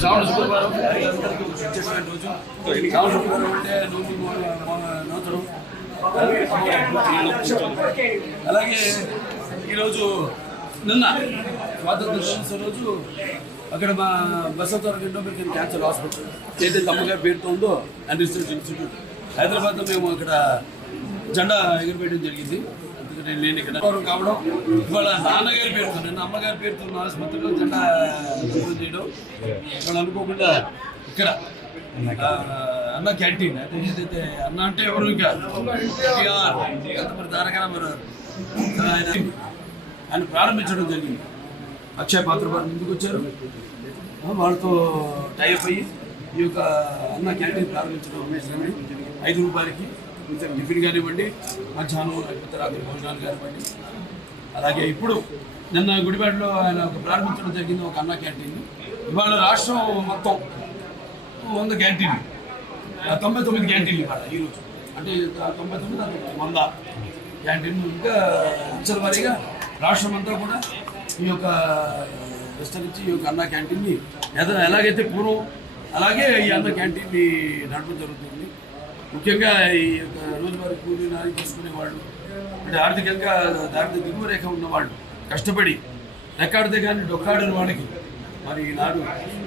శ్రావణ శుక్రవారం వచ్చేసిన రోజు శ్రావణ శుక్రవారం అంటే నూతనం అలాగే ఈరోజు నిన్న స్వాతంత్ర దినోత్సవ రోజు అక్కడ మా బసవతారక ఇండోమెరికన్ క్యాన్సర్ హాస్పిటల్ ఏదైతే అమ్మగారి పేరుతో ఉందో అండ్ రీసెర్చ్ ఇన్స్టిట్యూట్ హైదరాబాద్లో మేము అక్కడ జెండా ఎగురవేయడం జరిగింది. అందుకని నేను ఇక్కడ కావడం ఇవాళ నాన్నగారి పేరుతో నిన్న అమ్మగారి పేరుతో ఉన్న ఆసుపత్రిలో జెండా చేయడం ఇవాళ అనుకోకుండా ఇక్కడ అన్న క్యాంటీన్ అయితే ఏదైతే అన్న అంటే ఎవరు ఇంకా మరి తారక రామారావు ఆయన ప్రారంభించడం జరిగింది. అక్షయ పాత్ర ముందుకు వచ్చారు, వాళ్ళతో టైప్ అయ్యి ఈ యొక్క అన్న క్యాంటీన్ ప్రారంభించడం జరిగింది. 5 రూపాయలకి టిఫిన్ కానివ్వండి, మధ్యాహ్నం లేకపోతే రాత్రి భోజనాలు కానివ్వండి. అలాగే ఇప్పుడు నిన్న గుడిపేటలో ఆయన ప్రారంభించడం జరిగింది ఒక అన్న క్యాంటీన్. ఇవాళ రాష్ట్రం మొత్తం 100 క్యాంటీన్లు, 99 క్యాంటీన్లు ఇవాళ ఈరోజు, అంటే 99 100 క్యాంటీన్లు. ఇంకా అంచెల వారీగా రాష్ట్రం అంతా కూడా ఈ యొక్క విస్తరించి ఈ యొక్క అన్న క్యాంటీన్ని ఎలాగైతే పూర్వం అలాగే ఈ అన్న క్యాంటీన్ని నడపడం జరుగుతుంది. ముఖ్యంగా ఈ యొక్క రోజువారీ కూలీ నాది చేసుకునే వాళ్ళు, అంటే ఆర్థికంగా దారిద్ర్య దిగువ రేఖ ఉన్నవాళ్ళు, కష్టపడి రెక్కాడితే కానీ డొక్కాడని వాళ్ళకి మరి ఈనాడు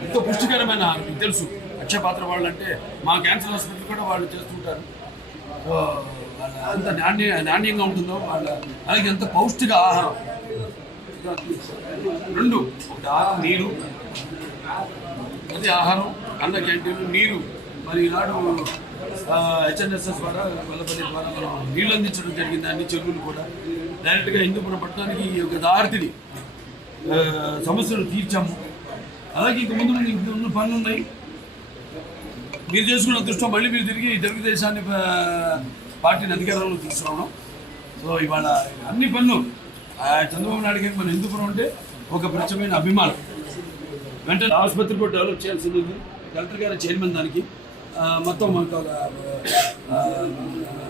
ఎంతో పుష్టికరమైన ఆహారం. మీకు తెలుసు అక్షయ పాత్ర వాళ్ళు అంటే మా క్యాన్సర్ హాస్పిటల్ కూడా వాళ్ళు చేస్తుంటారు. అంత నాణ్యంగా ఉంటుందో వాళ్ళ, అలాగే ఎంత పౌష్టిక ఆహారం. 2 ఒకటి ఆహారం, నీరు. అది ఆహారం, అన్న క్యాంటీన్, నీరు. మరి ఈనాడు హెచ్ఎన్ఎస్ఎస్ ద్వారా వల్లపల్లి ద్వారా మనం నీళ్ళు అందించడం జరిగింది. అన్ని చెరువులు కూడా డైరెక్ట్గా హిందూపురం పట్టణానికి ఈ యొక్క దారిని సమస్యలు తీర్చాము. అలాగే ఇంక ముందు పనులు ఉన్నాయి. మీరు చేసుకున్న దృష్టిలో మళ్ళీ మీరు తిరిగి తెలుగుదేశాన్ని పార్టీని అధికారంలో తీసుకురావడం. సో ఇవాళ అన్ని పనులు చంద్రబాబు నాయుడు గారికి మన హిందూపురం అంటే ఒక ప్రత్యేకమైన అభిమానం. వెంటనే ఆసుపత్రి కూడా డెవలప్ చేయాల్సింది ఉంది. కలెక్టర్ గారి చైర్మన్ దానికి మొత్తం మనకు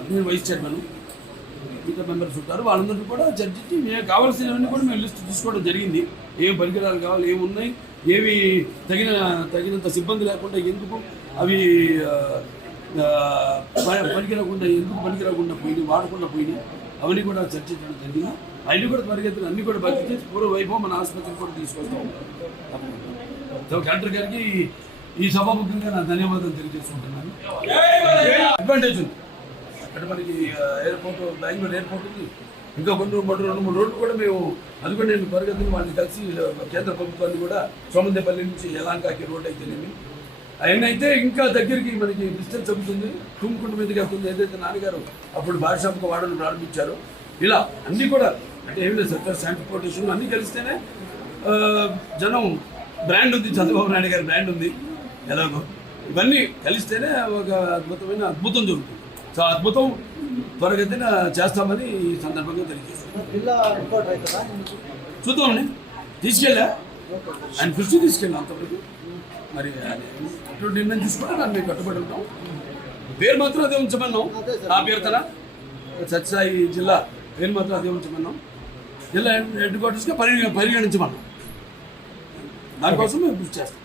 నేను వైస్ చైర్మన్, మిగతా మెంబర్స్ ఉంటారు. వాళ్ళందరికీ కూడా చర్చించి మేము కావాల్సినవన్నీ కూడా మేము లిస్ట్ తీసుకోవడం జరిగింది. ఏం పరికరాలు కావాలి, ఏమున్నాయి, ఏవి తగినంత సిబ్బంది లేకుండా ఎందుకు అవి పనికిరాకుండా పోయినాయి, వాడకుండా పోయినాయి, అవన్నీ కూడా చర్చించడం జరిగింది. అవన్నీ కూడా త్వరగతిని అన్ని కూడా భర్తీ చేసి పూర్వ వైభవం మన ఆసుపత్రికి కూడా తీసుకొస్తాం. సో కలెక్టర్ గారికి ఈ సభాముఖంగా నా ధన్యవాదాలు తెలియజేసుకుంటున్నాను. అడ్వాంటేజ్ ఉంది అక్కడ మనకి ఎయిర్పోర్ట్, బెంగళూరు ఎయిర్పోర్ట్ ఉంది. ఇంకా 2-3 రోడ్లు కూడా మేము అది కూడా నేను త్వరగతిని వాళ్ళని కలిసి కేంద్ర ప్రభుత్వాన్ని కూడా సోమందేపల్లి నుంచి యలాంకాకి రోడ్ అయితేనేమి అవన్నీ అయితే ఇంకా దగ్గరికి మనకి డిస్టెన్స్ అవుతుంది. తుమ్ముకుంట మీదకి అవుతుంది. ఏదైతే నాన్నగారు అప్పుడు బారిషాప్కు వాడలు ప్రారంభించారో ఇలా అన్నీ కూడా, అంటే ఏమి లేదు, సర్కార్ ట్రాన్స్పోర్టేషన్ అన్నీ కలిస్తేనే జనం బ్రాండ్ ఉంది, చంద్రబాబు నాయుడు గారి బ్రాండ్ ఉంది. ఎలాగో ఇవన్నీ కలిస్తేనే ఒక అద్భుతం జరుగుతుంది. సో అద్భుతం త్వరగతిన చేస్తామని ఈ సందర్భంగా తెలియజేస్తాం. చూద్దామండి, తీసుకెళ్ళా ఆయన కృషి తీసుకెళ్ళాం అంతవరకు. మరి అటువంటి నిర్ణయం తీసుకుంటే దాన్ని మేము కట్టుబడి ఉంటాం. పేరు మాత్రం అదే ఉంచమన్నాం. నా పేరు తన సత్యసాయి జిల్లా పేరు మాత్రం అదే ఉంచమన్నాం. జిల్లా హెడ్ క్వార్టర్స్గా పరిగణించమన్నాం. దానికోసం మేము కృషి చేస్తాం.